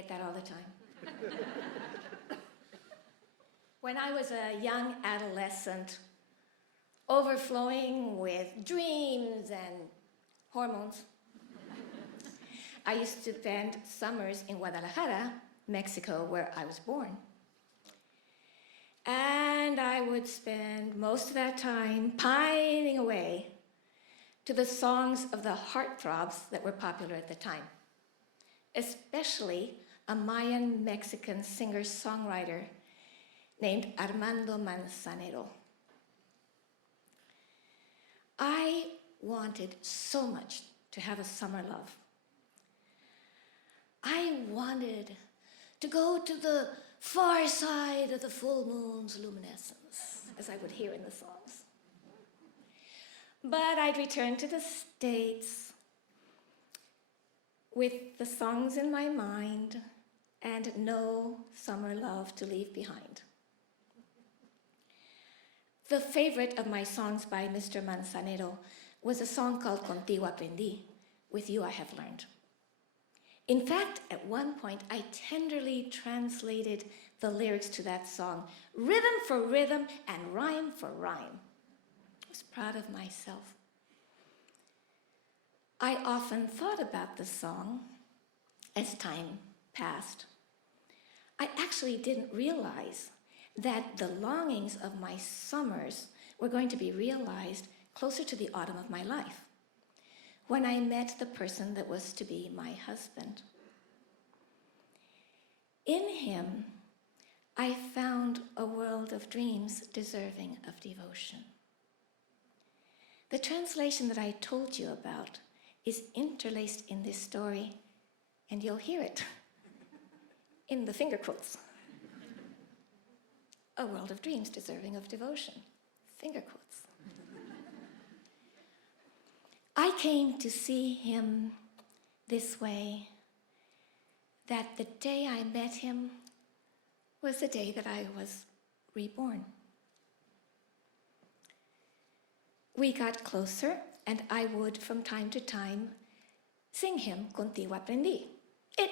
get that all the time. When I was a young adolescent, overflowing with dreams and hormones, I used to spend summers in Guadalajara, Mexico, where I was born. And I would spend most of that time pining away to the songs of the Heartthrobs that were popular at the time, especially a Mayan Mexican singer-songwriter named Armando Manzanero. I wanted so much to have a summer love. I wanted to go to the far side of the full moon's luminescence, as I would hear in the songs. But I'd return to the States with the songs in my mind and no summer love to leave behind. The favorite of my songs by Mr. Manzanero was a song called Contigo Aprendi, With You I Have Learned. In fact, at one point, I tenderly translated the lyrics to that song, rhythm for rhythm and rhyme for rhyme. I was proud of myself. I often thought about the song as time passed. I actually didn't realize that the longings of my summers were going to be realized closer to the autumn of my life, when I met the person that was to be my husband. In him, I found a world of dreams deserving of devotion. The translation that I told you about is interlaced in this story, and you'll hear it in the finger quotes. A world of dreams deserving of devotion. Finger quotes. I came to see him this way, that the day I met him was the day that I was reborn. We got closer, and I would, from time to time, sing him Contigo Aprendi. It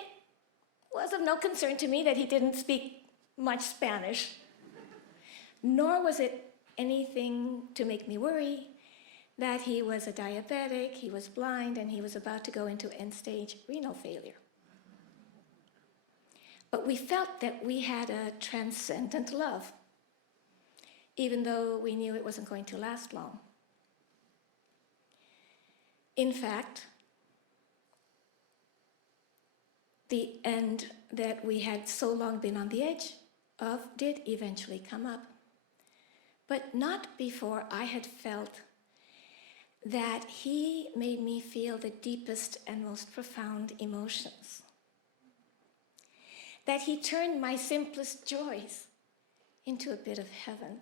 was of no concern to me that he didn't speak much Spanish, nor was it anything to make me worry that he was a diabetic, he was blind, and he was about to go into end-stage renal failure. But we felt that we had a transcendent love, even though we knew it wasn't going to last long. In fact, the end that we had so long been on the edge of did eventually come up, but not before I had felt that he made me feel the deepest and most profound emotions, that he turned my simplest joys into a bit of heaven.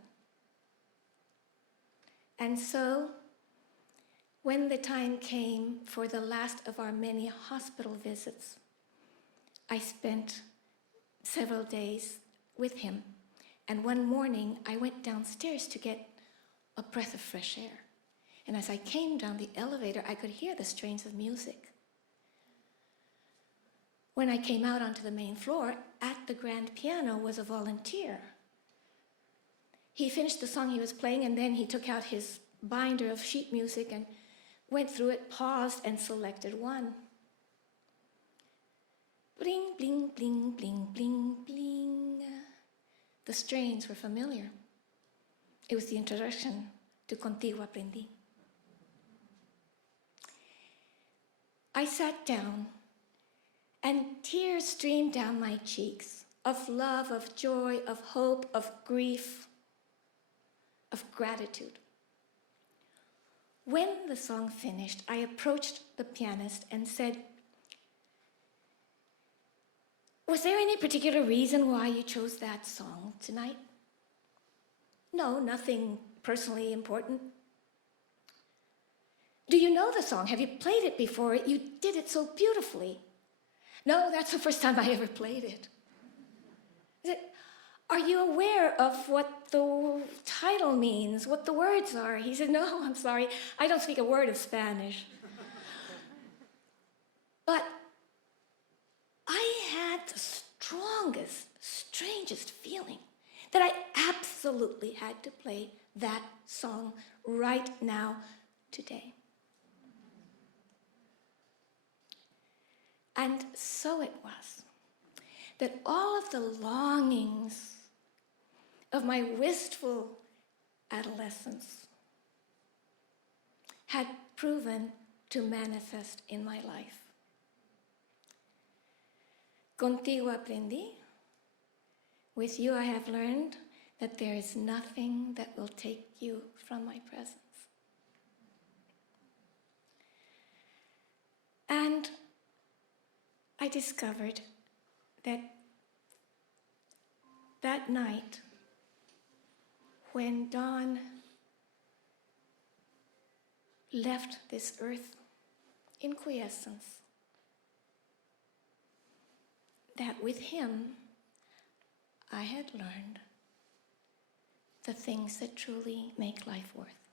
And so, when the time came for the last of our many hospital visits, I spent several days with him, and one morning I went downstairs to get a breath of fresh air. And as I came down the elevator, I could hear the strains of music. When I came out onto the main floor, at the grand piano was a volunteer. He finished the song he was playing, and then he took out his binder of sheet music and went through it, paused, and selected one. Bling, bling, bling, bling, bling, bling. The strains were familiar. It was the introduction to Contigo Aprendi. I sat down, and tears streamed down my cheeks, of love, of joy, of hope, of grief, of gratitude. When the song finished, I approached the pianist and said, "Was there any particular reason why you chose that song tonight?" "No, nothing personally important." "Do you know the song? Have you played it before? You did it so beautifully." "No, that's the first time I ever played it." I said, "Are you aware of what the title means, what the words are?" He said, "No, I'm sorry, I don't speak a word of Spanish." But I had the strongest, strangest feeling that I absolutely had to play that song right now, today. And so it was that all of the longings of my wistful adolescence had proven to manifest in my life. Contigo Aprendi. With you I have learned that there is nothing that will take you from my presence. And I discovered that that night, when Don left this earth in quiescence, that with him I had learned the things that truly make life worth.